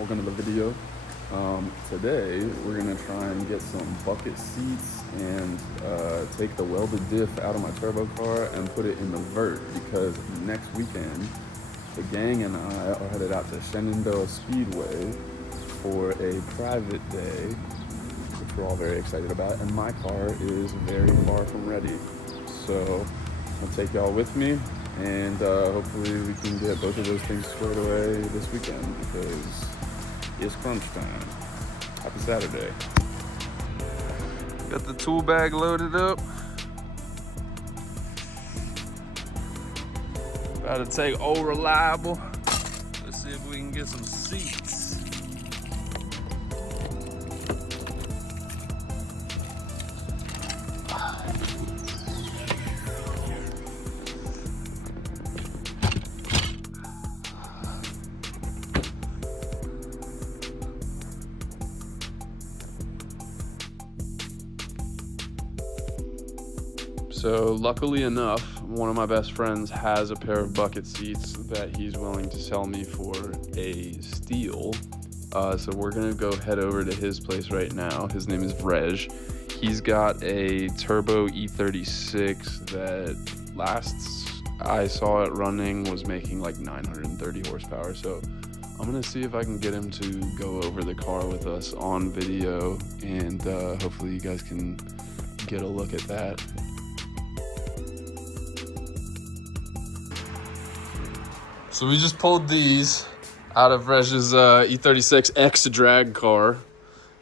welcome to the video. Today we're gonna try and get some bucket seats and take the welded diff out of my turbo car and put it in the vert, because next weekend the gang and I are headed out to Shenandoah Speedway for a private day, which we're all very excited about, and my car is very far from ready. So I'll take y'all with me, and hopefully we can get both of those things squared away this weekend, because it's crunch time. Happy Saturday. Got the tool bag loaded up. About to take old reliable. Let's see if we can get some seats. So luckily enough, one of my best friends has a pair of bucket seats that he's willing to sell me for a steal. So we're gonna go head over to his place right now. His name is Vrej. He's got a turbo e36 that last I saw it running was making like 930 horsepower. So I'm gonna see if I can get him to go over the car with us on video, and hopefully you guys can get a look at that. So we just pulled these out of Vrej's E36 X drag car.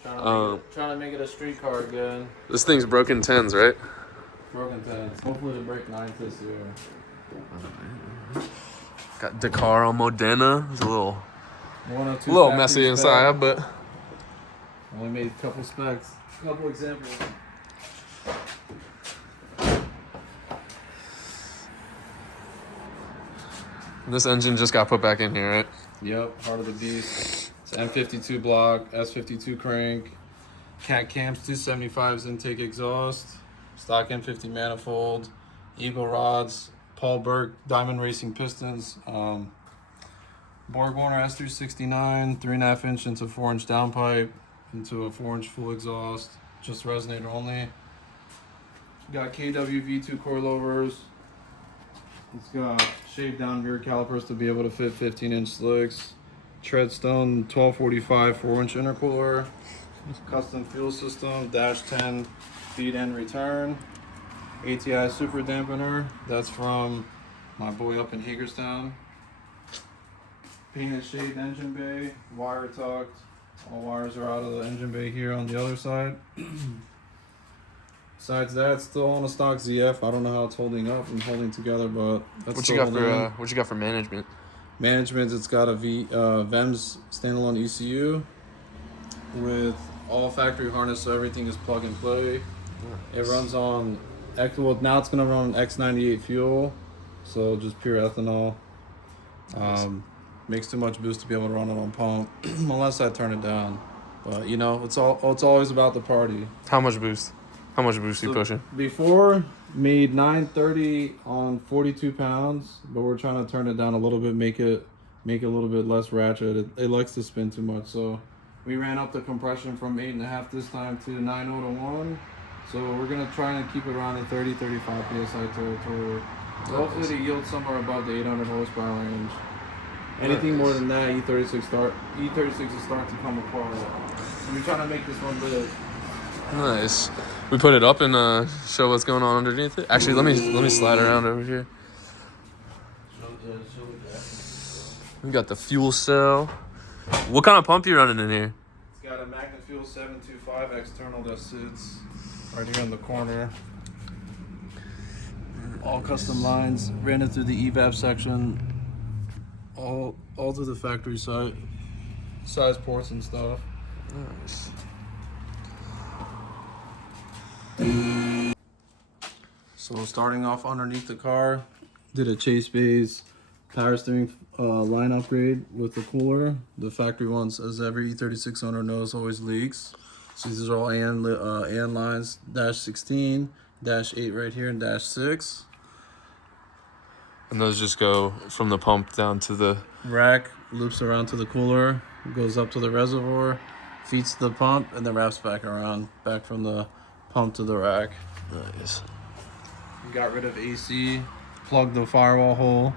Trying to make it a street car again. This thing's broken 10s, right? Broken 10s. Hopefully to break 9s this year. Got Dakar on Modena. It's a little messy spec. inside, but Only made a couple specs. A couple examples. this engine just got put back in here, right? Yep, heart of the beast. It's M52 block, S52 crank, cat cams, 275s intake exhaust, stock M50 manifold, Eagle rods, Paul Burke Diamond Racing pistons, Borg Warner S369, 3.5 inch into 4-inch downpipe, into a 4-inch full exhaust, just resonator only. Got KW V2 coilovers. It's got shaved down rear calipers to be able to fit 15-inch slicks. Treadstone 1245 4-inch intercooler. Custom fuel system, dash 10 feed end return. ATI super dampener. That's from my boy up in Hagerstown. Painted shaved engine bay, wire tucked. All wires are out of the engine bay here on the other side. Besides that, it's still on a stock ZF. I don't know how it's holding up and holding together, but that's What you got for management? Management, it's got a VEMS standalone ECU with all factory harness, so everything is plug and play. Nice. It runs on now it's gonna run on X98 fuel, so just pure ethanol. Nice. Makes too much boost to be able to run it on pump, unless I turn it down. But you know, it's always about the party. How much boost? How much boost are you pushing? Before, made 930 on 42 pounds, but we're trying to turn it down a little bit, make it a little bit less ratchet. It likes to spin too much, so we ran up the compression from 8.5 this time to 9.0 to 1. So we're gonna try and keep it around the 30-35 psi territory. So hopefully to yield somewhere above the 800 horsepower range. Anything more than that, E36 is starting to come apart. So we're trying to make this one live. Nice. We put it up and show what's going on underneath it. Actually, let me slide around over here. We got the fuel cell. What kind of pump you running in here? It's got a Magna Fuel 725 external that sits right here in the corner. All custom lines, ran it through the evap section. All to the factory size ports and stuff. Nice. So starting off underneath the car, did a Chase Bays power steering line upgrade with the cooler. The factory ones, as every E36 owner knows, always leaks. So these are all AN lines, dash 16, dash 8 right here, and dash 6. And those just go from the pump down to the rack, loops around to the cooler, goes up to the reservoir, feeds the pump, and then wraps back around, back from the pump to the rack. Nice. Got rid of AC, plugged the firewall hole.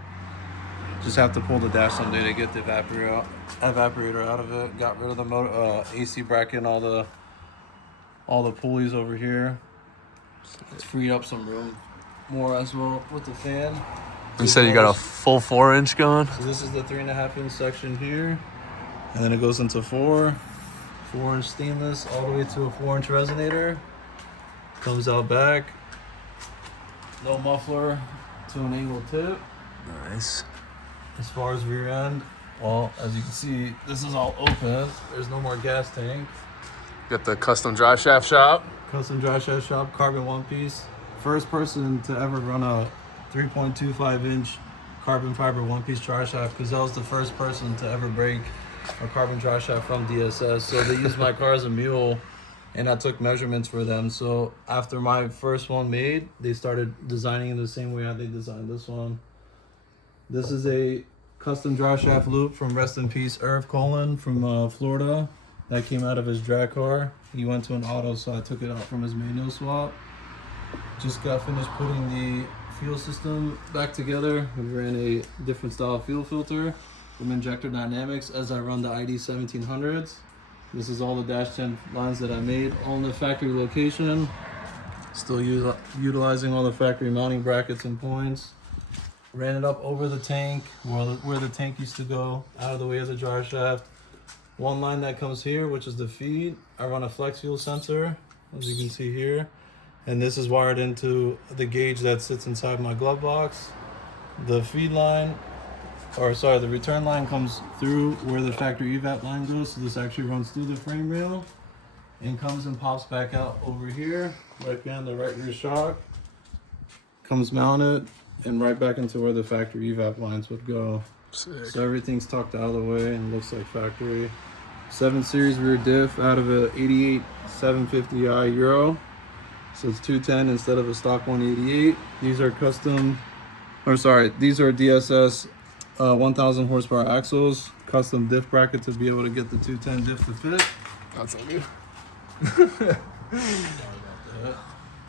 Just have to pull the dash someday to get the evaporator out of it. Got rid of the motor, AC bracket and all the pulleys over here. It's freed up some room more as well with the fan. You said you got a full 4-inch going? So this is the 3.5-inch section here, and then it goes into 4-inch stainless all the way to a 4-inch resonator. Comes out back. No muffler to an angled tip. Nice. As far as rear end, well, as you can see, this is all open. There's no more gas tank. Got the custom dry shaft shop. Custom dry shaft shop, carbon one piece. First person to ever run a 3.25-inch carbon fiber one piece dry shaft, because that was the first person to ever break a carbon dry shaft from DSS. So they used my car as a mule, and I took measurements for them. So after my first one made, they started designing it the same way they designed this one. This is a custom dry shaft loop from, rest in peace, Irv Colin from Florida. That came out of his drag car. He went to an auto, so I took it out from his manual swap. Just got finished putting the fuel system back together. We ran a different style fuel filter from Injector Dynamics as I run the ID 1700s. This is all the dash 10 lines that I made, all in the factory location. Still utilizing all the factory mounting brackets and points. Ran it up over the tank, where the tank used to go, out of the way of the dry shaft. One line that comes here, which is the feed. I run a flex fuel sensor, as you can see here. And this is wired into the gauge that sits inside my glove box. The feed line, the return line comes through where the factory evap line goes. So this actually runs through the frame rail and comes and pops back out over here, right behind the right rear shock. Comes mounted and right back into where the factory evap lines would go. Sick. So everything's tucked out of the way and looks like factory. 7 Series rear diff out of a 88 750i Euro. So it's 210 instead of a stock 188. These are these are DSS 1000 horsepower axles, custom diff bracket to be able to get the 210 diff to fit. That's all good.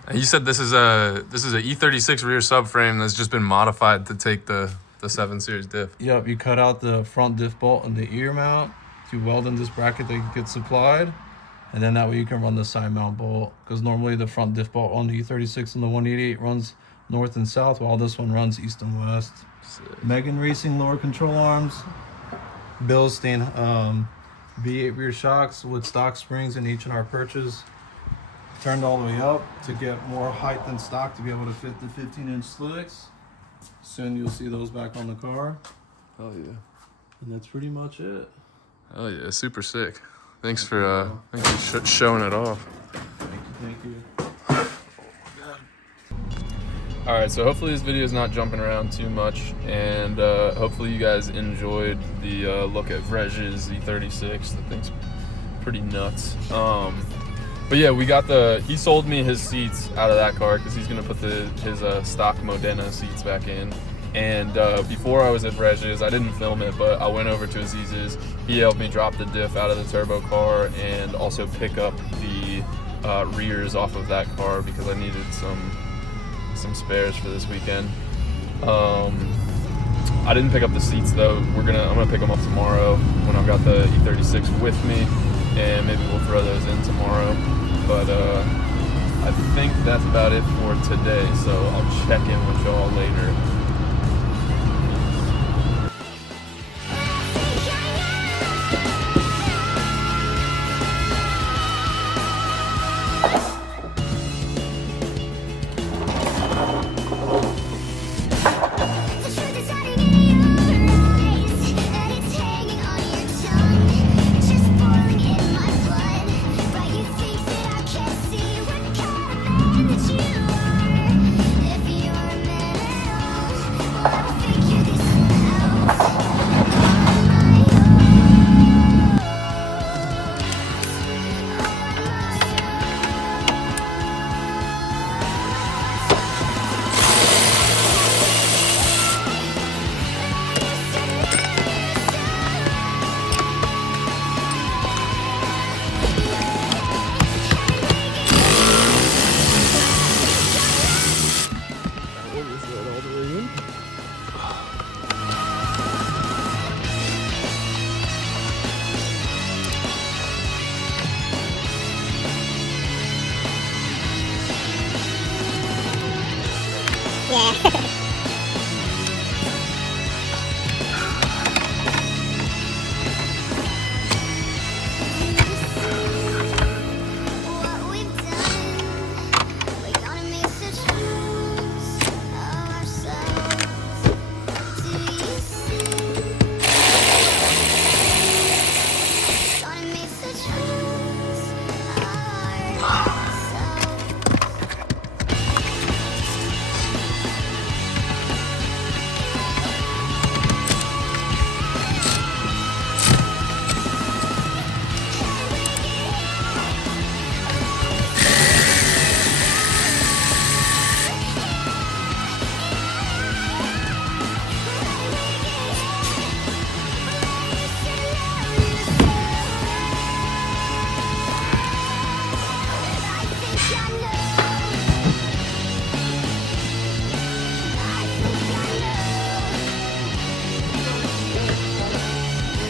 And you said this is a E36 rear subframe that's just been modified to take the 7 Series diff. Yep, you cut out the front diff bolt and the ear mount to weld in this bracket that gets supplied. And then that way you can run the side mount bolt, because normally the front diff bolt on the E36 and the 188 runs north and south, while this one runs east and west. Sick. Megan Racing lower control arms. Bilstein V8 rear shocks with stock springs in H&R purchase. Turned all the way up to get more height than stock to be able to fit the 15-inch slicks. Soon you'll see those back on the car. Oh yeah. And that's pretty much it. Oh yeah, super sick. Thanks for showing it off. Thank you. All right, so hopefully this video is not jumping around too much, and hopefully you guys enjoyed the look at Vrej's E36. The thing's pretty nuts. But yeah, he sold me his seats out of that car because he's gonna put his stock Modena seats back in. And before I was at Vrej's, I didn't film it, but I went over to Aziz's. He helped me drop the diff out of the turbo car and also pick up the rears off of that car because I needed some spares for this weekend. I didn't pick up the seats though. I'm gonna pick them up tomorrow when I've got the E36 with me, and maybe we'll throw those in tomorrow. But I think that's about it for today, so I'll check in with y'all later.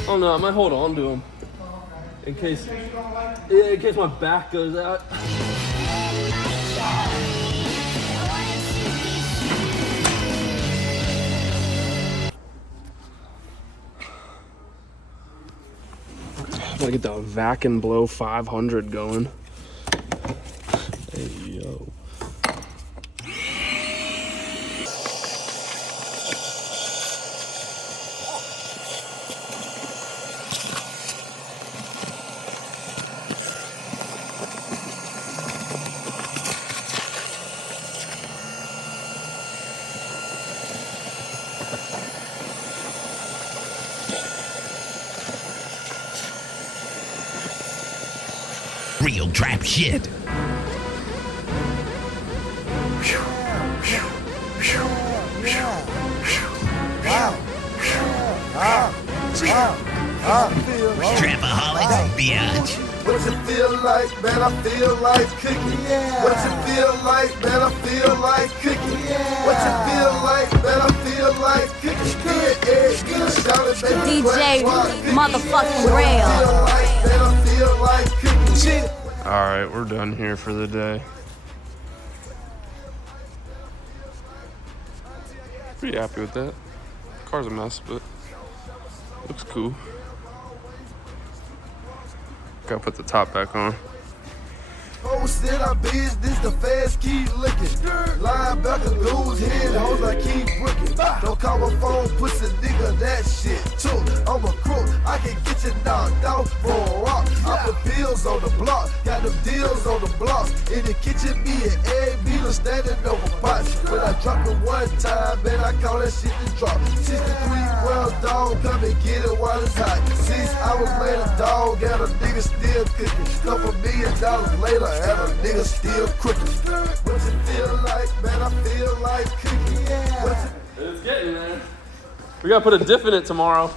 Oh no, I might hold on to him in case my back goes out. Gotta get the vac and blow 500 going. Hey yo. Real trap shit. Trapaholics, bitch. What's it feel like, man? I feel like cooking. What's it feel like, man? I feel like cooking. What's it feel like, man? I feel like cooking. DJ motherfucking Rail. All right, we're done here for the day. Pretty happy with that. Car's a mess, but looks cool. Gotta put the top back on. Oh, said our business, the fast keep licking. Linebacker goes head, hoes I keep bricking. Don't call my phone, pussy nigga, that shit too. I'm a crook, I can get you knocked out for a rock. I put pills on the block, got them deals on the blocks. In the kitchen, me and egg beater standing over pots. When I drop it one time, man, I call that shit the drop. 63 well dog, come and get it while it's hot. 6 hours later, dog, got a nigga still cooking. $2 million later, had a nigga still cooking. What's it feel like, man? I feel like cooking. It's getting there. We gotta put a diff in it tomorrow.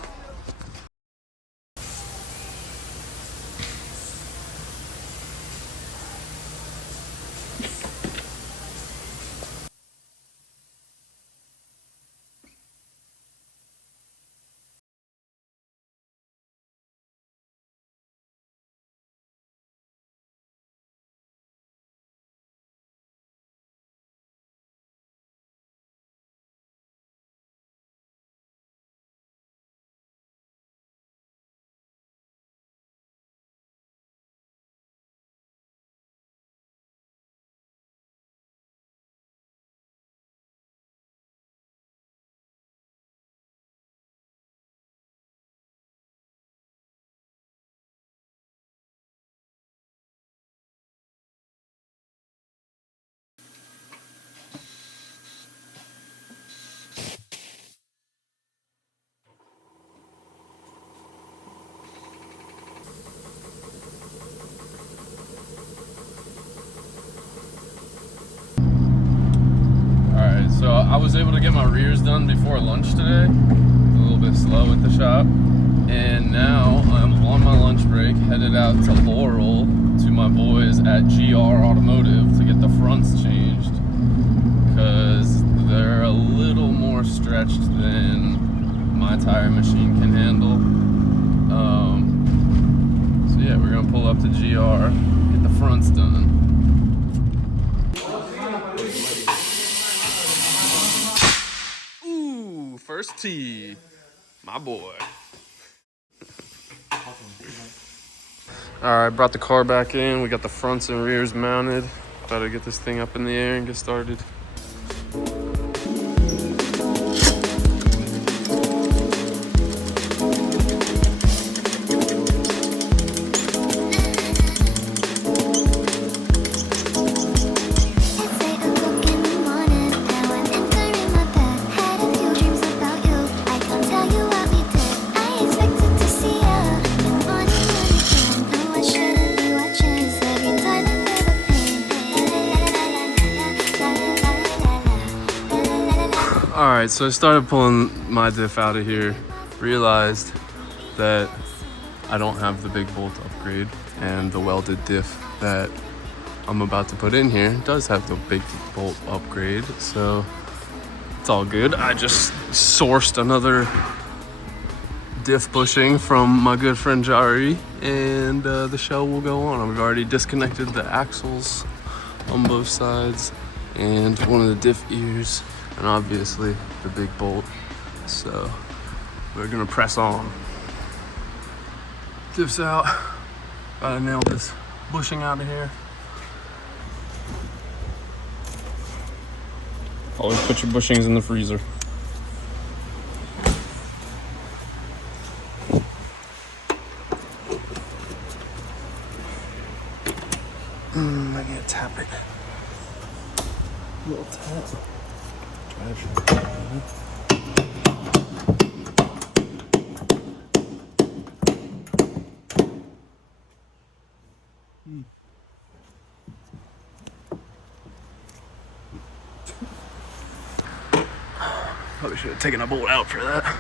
So I was able to get my rears done before lunch today. A little bit slow at the shop. And now I'm on my lunch break, headed out to Laurel to my boys at GR Automotive to get the fronts changed. Because they're a little more stretched than my tire machine can handle. So yeah, we're gonna pull up to GR, get the fronts done. First tee, my boy. All right, brought the car back in. We got the fronts and rears mounted. About to get this thing up in the air and get started. All right, so I started pulling my diff out of here, realized that I don't have the big bolt upgrade, and the welded diff that I'm about to put in here does have the big bolt upgrade, so it's all good. I just sourced another diff bushing from my good friend Jari, and the show will go on. We've already disconnected the axles on both sides and one of the diff ears, and obviously the big bolt. So we're gonna press on. Diff's out. Gotta nail this bushing out of here. Always put your bushings in the freezer. I gotta tap it. Little tap. Probably should have taken a bolt out for that.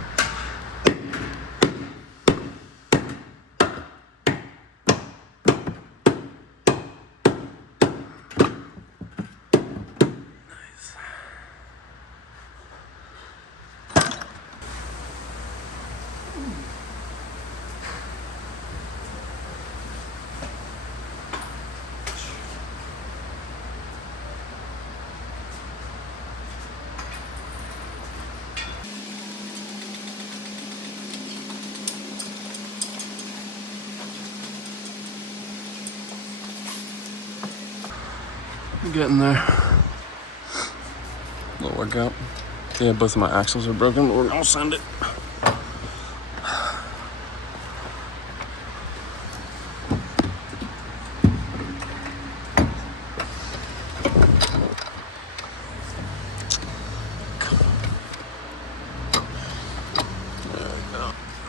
Getting there. Little workout. Yeah, both of my axles are broken, but we're gonna send it.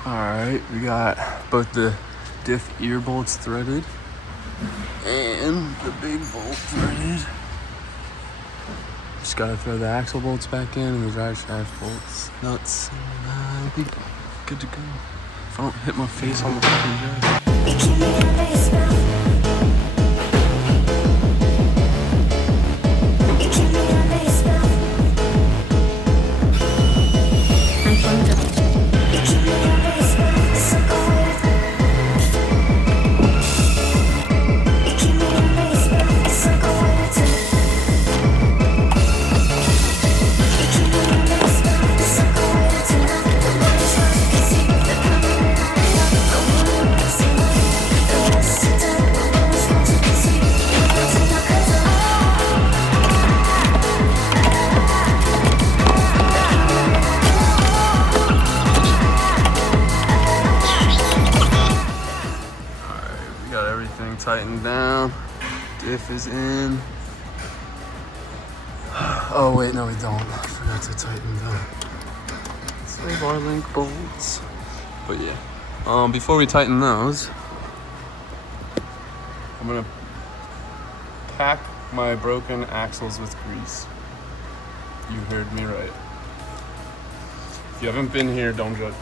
Alright, we got both the diff ear bolts threaded and the big bolt threaded. Just gotta throw the axle bolts back in and the drive shaft bolts, nuts, and I think good to go. If I don't hit my face on the fucking drive. Tightened down, diff is in. Oh wait, no we don't. I forgot to tighten the save our link bolts. But yeah, before we tighten those, I'm gonna pack my broken axles with grease. You heard me right. If you haven't been here, don't judge me.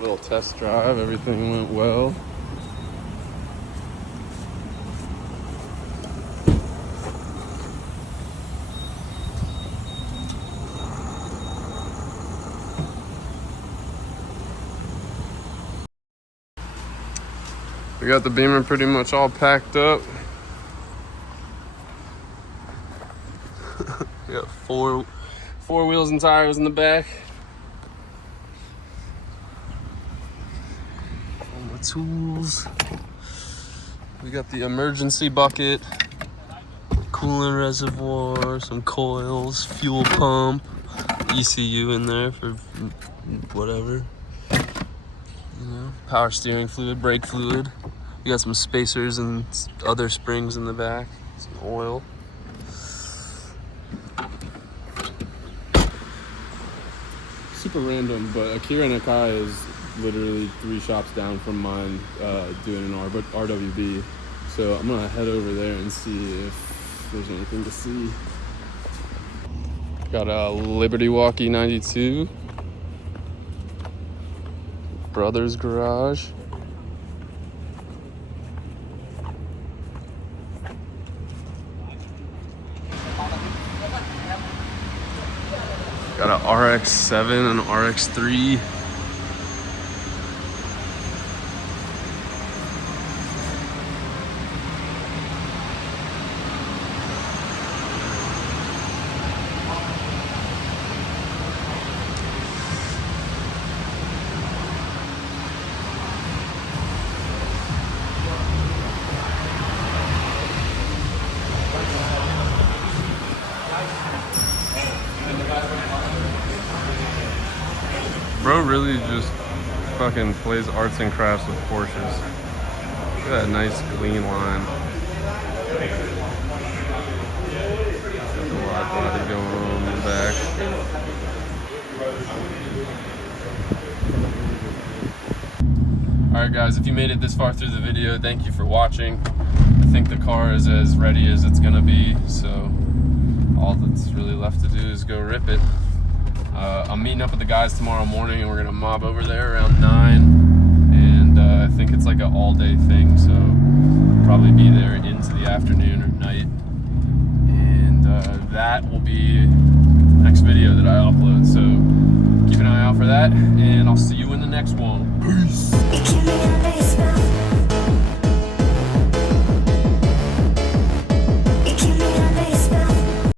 Little test drive, everything went well. We got the Beamer pretty much all packed up. We got four wheels and tires in the back. All my tools. We got the emergency bucket, coolant reservoir, some coils, fuel pump, ECU in there for whatever. You know, power steering fluid, brake fluid. We got some spacers and other springs in the back, some oil. Super random, but Akira Nakai is literally 3 shops down from mine doing an RWB. So I'm gonna head over there and see if there's anything to see. Got a Liberty Walk E92. Brothers Garage. Got a RX-7 and RX-3. Bro really just fucking plays arts and crafts with Porsches. Look at that nice clean line. Got the wide body going on in the back. Alright guys, if you made it this far through the video, thank you for watching. I think the car is as ready as it's gonna be, so all that's really left to do is go rip it. I'm meeting up with the guys tomorrow morning and we're gonna mob over there around 9, and I think it's like an all-day thing, so we'll probably be there into the afternoon or night, and that will be the next video that I upload, so keep an eye out for that, and I'll see you in the next one. Peace!